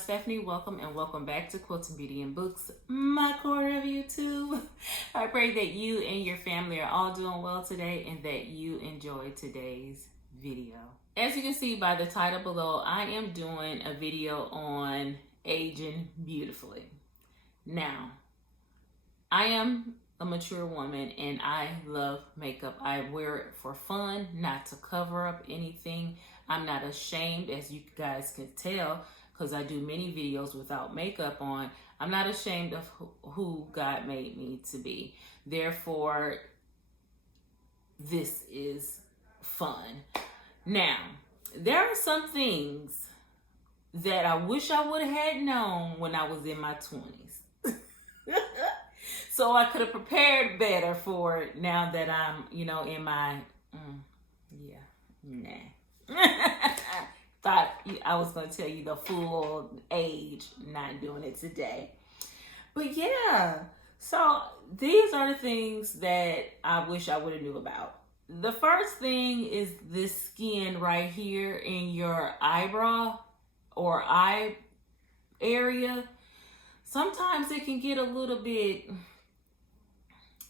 Stephanie. Welcome and welcome back to Quilting Beauty and Books, my corner of YouTube. I pray that you and your family are all doing well today and that you enjoy today's video. As you can see by the title below, I am doing a video on aging beautifully. Now, I am a mature woman and I love makeup. I wear it for fun, not to cover up anything. I'm not ashamed, as you guys can tell, because I do many videos without makeup on. I'm not ashamed of who God made me to be. Therefore, this is fun. Now, there are some things that I wish I would have had known when I was in my 20s. So I could have prepared better for it now that I'm, in my, Thought I was going to tell you the full age, not doing it today. But yeah, so these are the things that I wish I would have knew about. The first thing is this skin right here in your eyebrow or eye area. Sometimes it can get a little bit,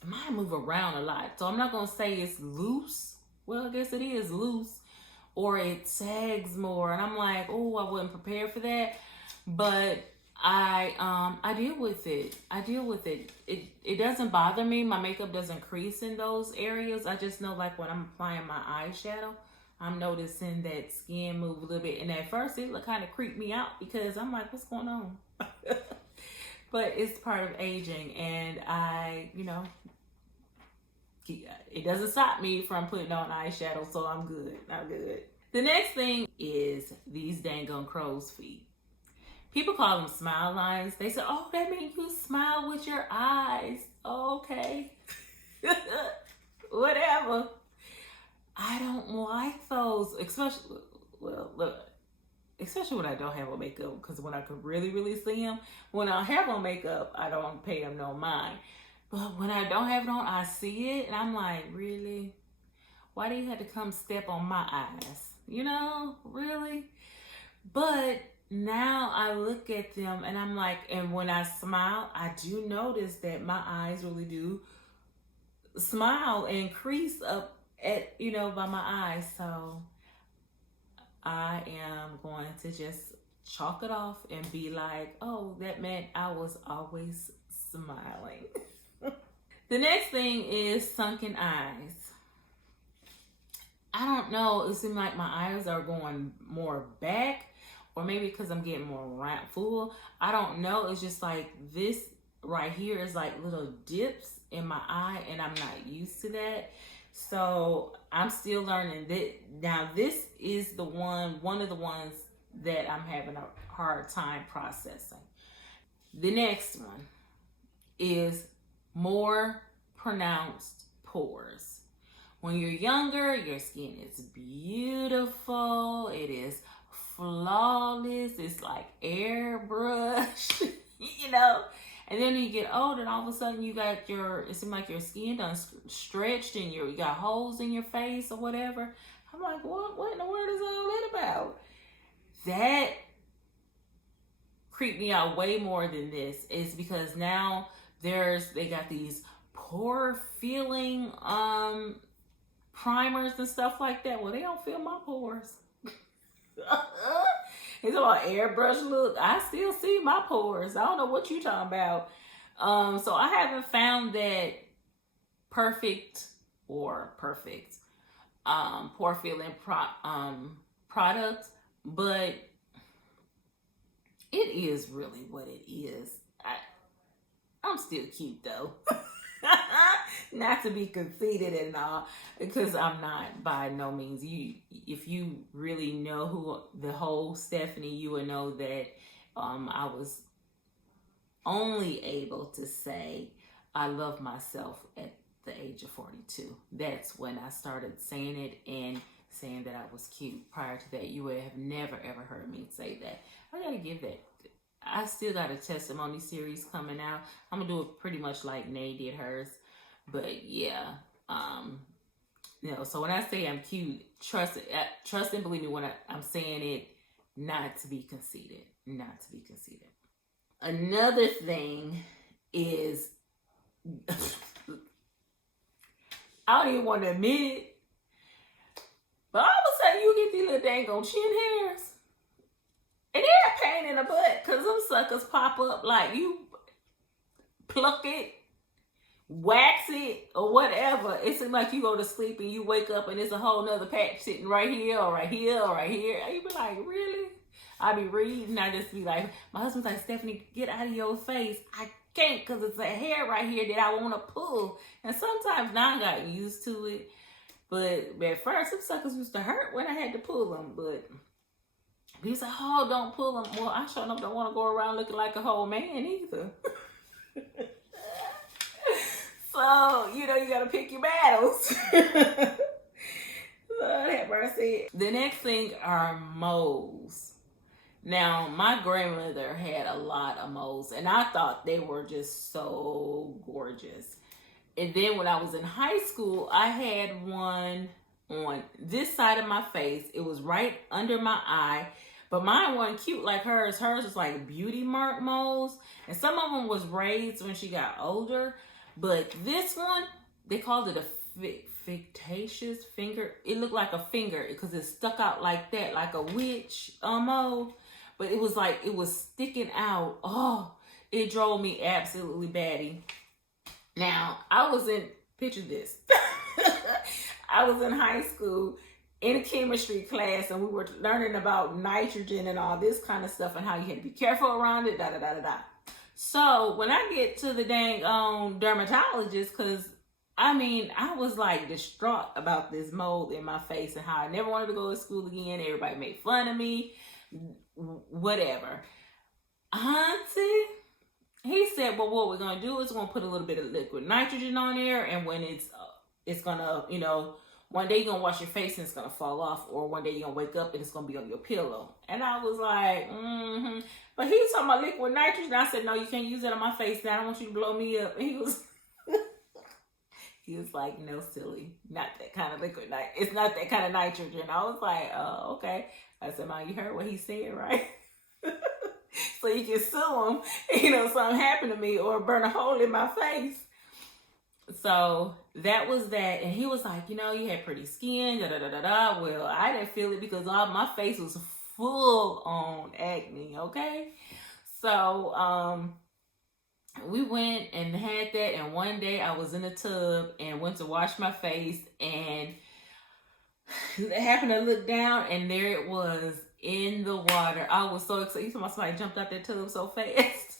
it might move around a lot. So I'm not going to say it's loose. Well, I guess it is loose. Or it sags more, and I'm like, oh, I wasn't prepared for that. But I deal with it. It doesn't bother me. My makeup doesn't crease in those areas. I just know, like, when I'm applying my eyeshadow, I'm noticing that skin move a little bit. And at first, it kind of creeped me out because I'm like, what's going on? But it's part of aging, and it doesn't stop me from putting on eyeshadow, so I'm good. The next thing is these dang on crow's feet. People call them smile lines. They say, oh, that means you smile with your eyes. Okay. Whatever. I don't like those, especially when I don't have on makeup, because when I could really see them, when I have on makeup, I don't pay them no mind. But when I don't have it on, I see it, and I'm like, really? Why do you have to come step on my eyes? Really? But now I look at them, and I'm like, and when I smile, I do notice that my eyes really do smile and crease up at, by my eyes. So I am going to just chalk it off and be like, oh, that meant I was always smiling. The next thing is sunken eyes. I don't know, it seems like my eyes are going more back, or maybe because I'm getting more full. I don't know, it's just like this right here is like little dips in my eye, and I'm not used to that. So I'm still learning that. Now this is one of the ones that I'm having a hard time processing. The next one is more pronounced pores. When you're younger, your skin is beautiful. It is flawless. It's like airbrushed, And then when you get older, and all of a sudden you got it seems like your skin done stretched and you got holes in your face or whatever. I'm like, what in the world is all that about? That creeped me out way more than this. Is because now they got these pore filling primers and stuff like that. Well, they don't fill my pores. It's about airbrush look. I still see my pores. I don't know what you're talking about. So I haven't found that perfect pore filling product, but it is really what it is. I'm still cute though. Not to be conceited and all, because I'm not by no means. If you really know who the whole Stephanie, you would know that I was only able to say I love myself at the age of 42. That's when I started saying it and saying that I was cute. Prior to that, you would have never ever heard me say that. I gotta give that. I still got a testimony series coming out. I'm gonna do it pretty much like Nay did hers. But yeah, so when I say I'm cute, trust and believe me when I'm saying it, not to be conceited. not to be conceited. Another thing is, I don't even want to admit it, but all of a sudden you get these little dang on chin hairs. And they're a pain in the butt because them suckers pop up like you pluck it, wax it, or whatever. It seems like you go to sleep and you wake up and there's a whole nother patch sitting right here or right here or right here. And you be like, really? I be reading, I just be like, my husband's like, Stephanie, get out of your face. I can't because it's a hair right here that I want to pull. And sometimes now I got used to it. But at first, some suckers used to hurt when I had to pull them. But he was like, oh, don't pull them. Well, I sure enough don't want to go around looking like a whole man either. So, you know, you got to pick your battles. Lord have mercy. The next thing are moles. Now, my grandmother had a lot of moles, and I thought they were just so gorgeous. And then when I was in high school, I had one on this side of my face. It was right under my eye, but mine wasn't cute like hers. Hers was like beauty mark moles, and some of them was raised when she got older. But this one, they called it a fictitious finger. It looked like a finger because it stuck out like that, like a witch mole. But it was like, it was sticking out. Oh, it drove me absolutely batty. Now, picture this. I was in high school in a chemistry class and we were learning about nitrogen and all this kind of stuff and how you had to be careful around it, da-da-da-da-da. So when I get to the dang dermatologist, because I was like distraught about this mold in my face and how I never wanted to go to school again. Everybody made fun of me, whatever. Auntie, he said, well, what we're going to do is we're going to put a little bit of liquid nitrogen on there. And when it's going to, you know, one day you're going to wash your face and it's going to fall off. Or one day you're going to wake up and it's going to be on your pillow. And I was like, But he was talking about liquid nitrogen. I said, no, you can't use it on my face. I don't want you to blow me up. And he was like, no, silly. Not that kind of liquid nitrogen. It's not that kind of nitrogen. I was like, oh, okay. I said, Mom, you heard what he said, right? So you can sue him, you know, something happened to me or burn a hole in my face. So that was that. And he was like, you know, you had pretty skin, da-da-da-da-da. Well, I didn't feel it because all my face was full on acne, okay? So we went and had that. And one day I was in a tub and went to wash my face and I happened to look down and there it was in the water. I was so excited. You saw somebody jumped out that tub so fast.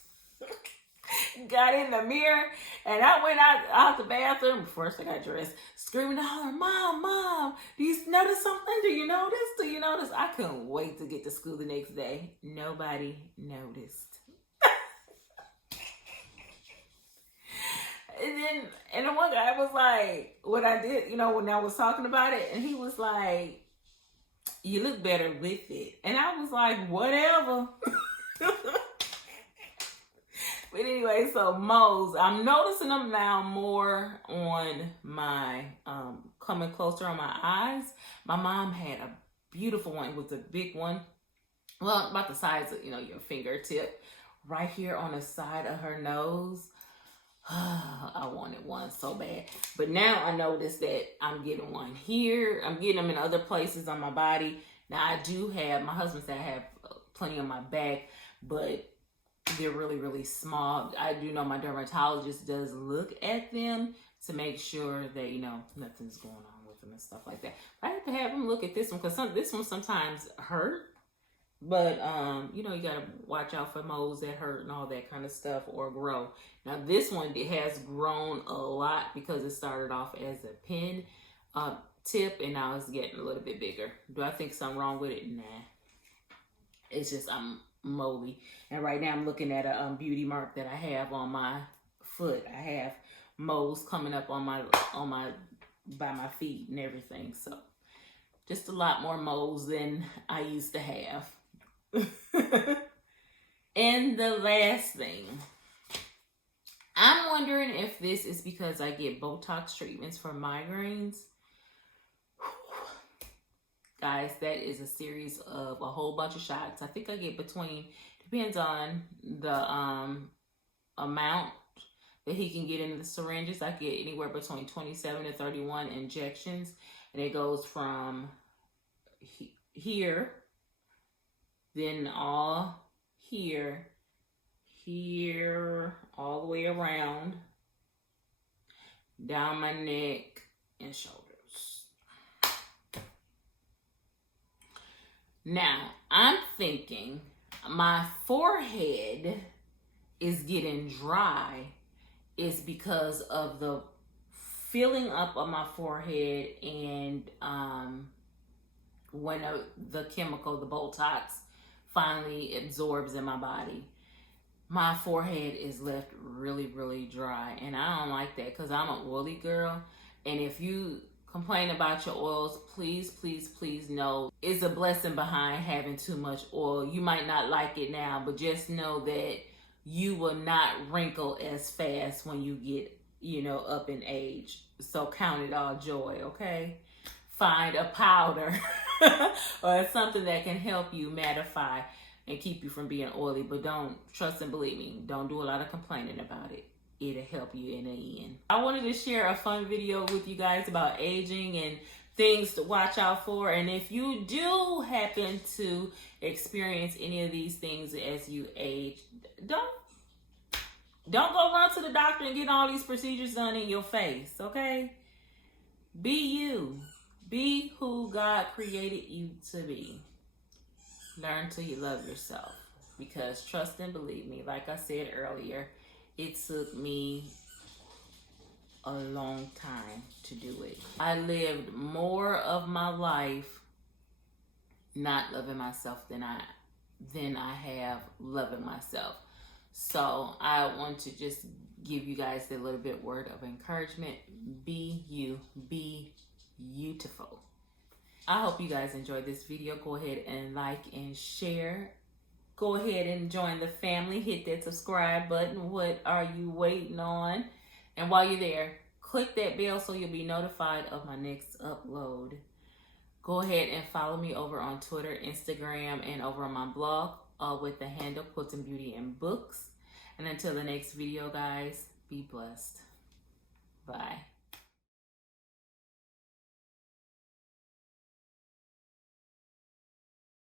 Got in the mirror and I went out the bathroom. First I got dressed, screaming and hollering, Mom, do you notice something? Do you notice? I couldn't wait to get to school the next day. Nobody noticed. And then one guy was like, what I did, you know, when I was talking about it, and he was like, you look better with it. And I was like, whatever. But anyway, so moles, I'm noticing them now more on my, coming closer on my eyes. My mom had a beautiful one. It was a big one. Well, about the size of, you know, your fingertip. Right here on the side of her nose. I wanted one so bad. But now I notice that I'm getting one here. I'm getting them in other places on my body. Now I do have, my husband said I have plenty on my back, but they're really, really small. I do know my dermatologist does look at them to make sure that, you know, nothing's going on with them and stuff like that. I have to have him look at this one because this one sometimes hurt. But, you know, you got to watch out for moles that hurt and all that kind of stuff or grow. Now, this one, it has grown a lot because it started off as a pin tip and now it's getting a little bit bigger. Do I think something wrong with it? Nah. It's just I'm moldy. And right now I'm looking at a beauty mark that I have on my foot. I have moles coming up on my by my feet and everything. So just a lot more moles than I used to have. And the last thing, I'm wondering if this is because I get Botox treatments for migraines. Guys, that is a series of a whole bunch of shots. I think I get between Depends on the amount that he can get into the syringes. I get anywhere between 27 to 31 injections, and it goes from here, then all here, here, all the way around, down my neck and shoulders. Now, I'm thinking my forehead is getting dry is because of the filling up of my forehead and when the chemical, the Botox, finally absorbs in my body. My forehead is left really, really dry, and I don't like that because I'm an oily girl. And if you complain about your oils, please, please, please know it's a blessing behind having too much oil. You might not like it now, but just know that you will not wrinkle as fast when you get, up in age. So count it all joy, okay? Find a powder or something that can help you mattify and keep you from being oily. But don't, trust and believe me, don't do a lot of complaining about it. It'll help you in the end. I wanted to share a fun video with you guys about aging and things to watch out for. And if you do happen to experience any of these things as you age, don't go run to the doctor and get all these procedures done in your face, okay? Be you. Be who God created you to be. Learn till you love yourself. Because trust and believe me, like I said earlier, it took me a long time to do it. I lived more of my life not loving myself than I have loving myself. So I want to just give you guys a little bit word of encouragement. Be you. Be beautiful. I hope you guys enjoyed this video. Go ahead and like and share. Go ahead and join the family. Hit that subscribe button. What are you waiting on? And while you're there, click that bell so you'll be notified of my next upload. Go ahead and follow me over on Twitter, Instagram, and over on my blog, all with the handle Quilting Beauty and Books. And until the next video, guys, be blessed. Bye.